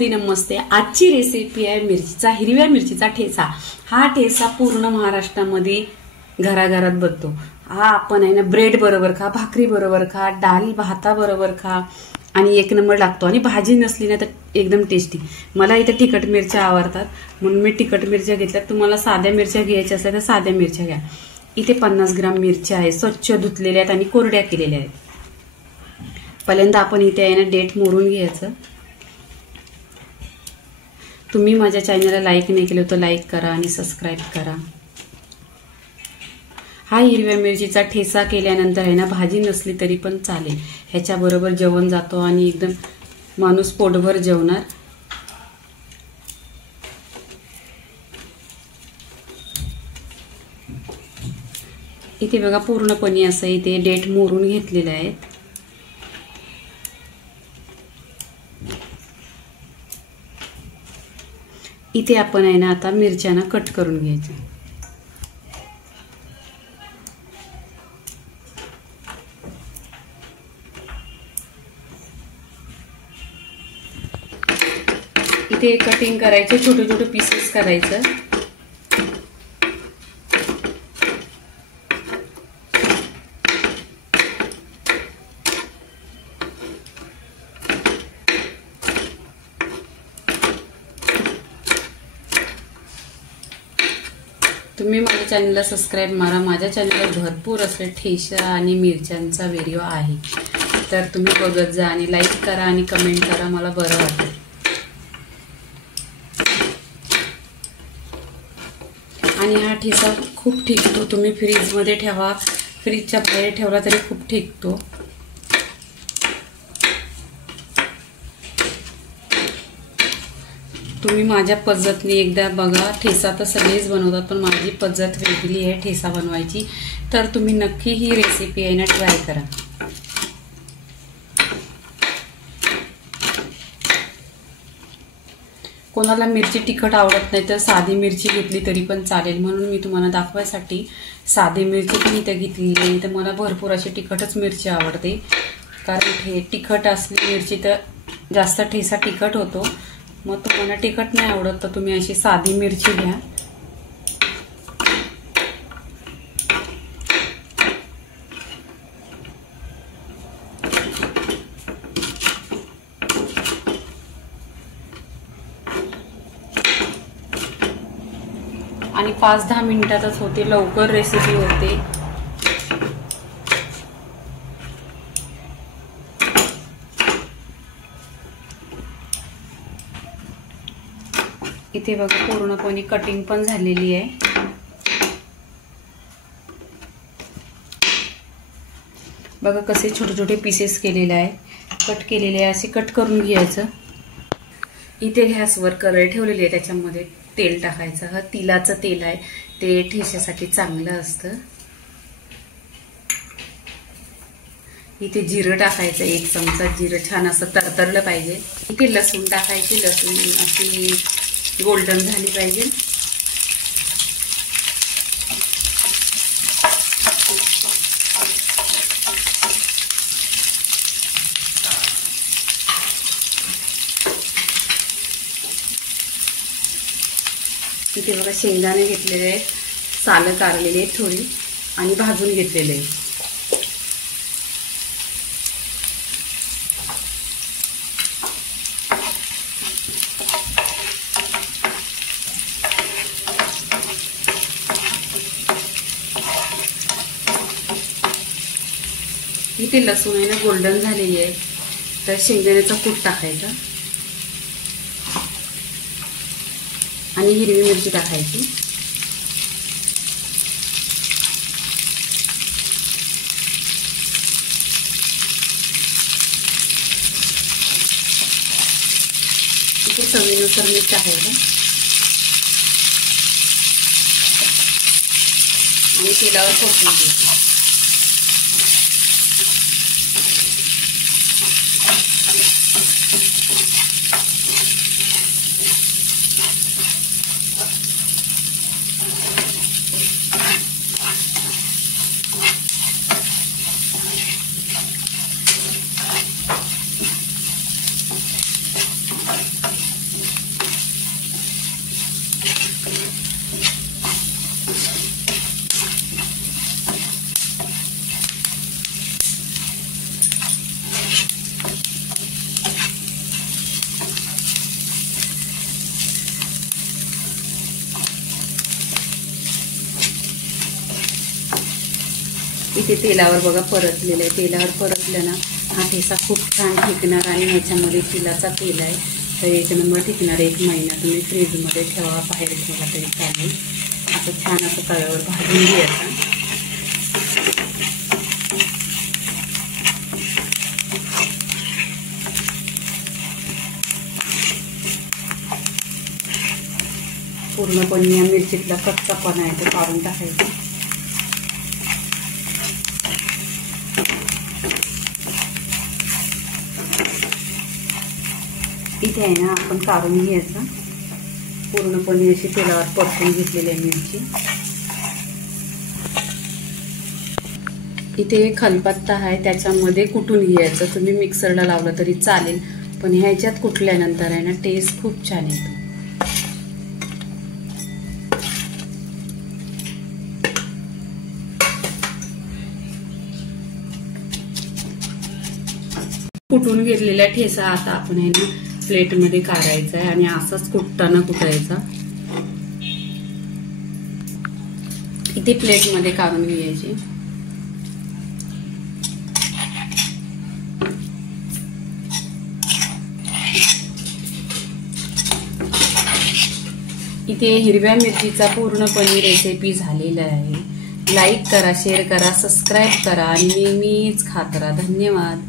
नमस्ते। आजची रेसिपी आहे मिरचीचा, हिरव्या मिरचीचा ठेचा। हा ठेचा पूर्ण महाराष्ट्रामध्ये घराघरात बनतो। हा आपण आहे ना ब्रेड बरोबर खा, भाकरी बरोबर खा, डाळ भाता बरोबर खा आणि एक नंबर लागतो। आणि भाजी नसली ना तर एकदम टेस्टी। मला इथे तिखट मिरच्या आवडतात म्हणून मी तिखट मिरच्या घेतल्या। तुम्हाला साध्या मिरच्या घ्यायच्या असल्या तर साध्या मिरच्या घ्या। इथे 50 ग्राम मिरच्या आहे, स्वच्छ धुतलेल्या आहेत आणि कोरड्या केलेल्या आहेत। पहिल्यांदा आपण इथे आहे ना देठ मोडून घ्यायचं। तुम्ही माझ्या चॅनलला लाईक नाही केलं तर लाईक करा आणि सबस्क्राइब करा। हा हिरव्या मिरचीचा ठेचा केल्यानंतर आहे ना भाजी नसली तरी पण चालेल, ह्याच्या बरोबर जेवण जातो आणि एकदम माणूस पोटभर जेवणार। इथे बघा पूर्णपणे असं इथे देठ मोडून घेतलेले आहेत। इथे आपण आहे ना आता मिरच्यांना कट करून घ्यायचं। इथे कटिंग करायचे, छोटे छोटे पीसेस करायचं। तुम्ही माझ्या चॅनलला सबस्क्राइब मारा। माझ्या चॅनलवर भरपूर असे ठेचा आणि मिरच्यांचा व्हिडिओ आहे, तर तुम्ही बघत जा आणि लाईक करा आणि कमेंट करा, मला बरं वाटेल। आणि हा ठेचा खूप टिकतो, तुम्ही फ्रीजमध्ये ठेवा, फ्रीजच्या बाहेर ठेवला तरी खूप टिकतो। तुम्ही माझ्या पद्धतीने एकदा बघा। ठेचा तर सगळेच बनवतात पण माझी पद्धत वेगळी आहे ठेचा बनवायची, तर तुम्ही नक्की ही रेसिपी आहे ना ट्राय करा। कोणाला मिरची तिखट आवडत नाही तर साधी मिरची घेतली तरी पण चालेल, म्हणून मी तुम्हाला दाखवायसाठी साधी मिरची पण इथे घेतलेली आहे। तर मला भरपूर अशी तिखटच मिरची आवडते, कारण हे तिखट असली मिरची तर जास्त ठेचा तिखट होतो। मग तुम्हाला तिखट नाही आवडत तर तुम्ही अशी साधी मिरची घ्या। आणि 5-10 मिनिटातच होते, लवकर रेसिपी होते। इथे बघा पूर्णपणे कटिंग पण झालेली आहे। बघा कसे छोटे छोटे पीसेस केलेले आहे, कट केलेले आहे, असे कट करून घ्यायचं। इथे गॅसवर कढई ठेवलेली आहे, त्याच्यामध्ये तेल टाकायचं। हा तिळाचं तेल आहे, ते ठेच्यासाठी चांगलं असतं। इथे जिरं टाकायचं, 1 चमचा जिरं छान असं तरतरलं पाहिजे। इथे लसूण टाकायची, लसूण अशी गोल्डन झाली पाहिजे। इथे बघा शेंगदाणे घेतलेले आहेत, सालं काढलेली आहेत थोडी आणि भाजून घेतलेले आहेत। इथे लसूण आहे ना गोल्डन झालेली आहे, तर शेंगदाण्याचा कूट टाकायचा आणि हिरवी मिरची टाकायची। इथे चवीनुसार मीठ टाकायचं आणि तेलावर परतून घ्यायचं। इथे तेलावर बघा परतलेलं आहे. तेलावर परतलं ना हा ठेचा खूप छान टिकणार आणि ह्याच्यामध्ये तिलाचा तेल आहे तर 1 नंबर टिकणार. 1 महिना तुम्ही फ्रीजमध्ये ठेवा, बाहेर ठेवा तरी चालेल. असं छान असं तव्यावर भाजून घ्यायचं. पूर्णपणे या मिरचीतला कच्चापणा आहे तो काढून टाकायचा. इथे आहे ना आपण काढून घ्यायचा. पूर्णपणे अशी तेलावर परतून घेतलेली आहे मिरची. इथे खलबत्ता आहे त्याच्यामध्ये कुटून घ्यायचं. तुम्ही मिक्सरला लावलं तरी चालेल पण ह्याच्यात कुटल्यानंतर आहे ना टेस्ट खूप छान येतो. कुटून घेतलेला ठेचा आता आपण आहे ना प्लेटमध्ये काढायचा आहे आणि असाच कुटताना कुटायचा. इथे प्लेटमध्ये काढून घ्यायची. इथे हिरव्या मिरचीचा पूर्णपणे रेसिपी झालेला आहे. लाईक करा, शेअर करा, सबस्क्राईब करा आणि नेहमीच खात राहा. धन्यवाद.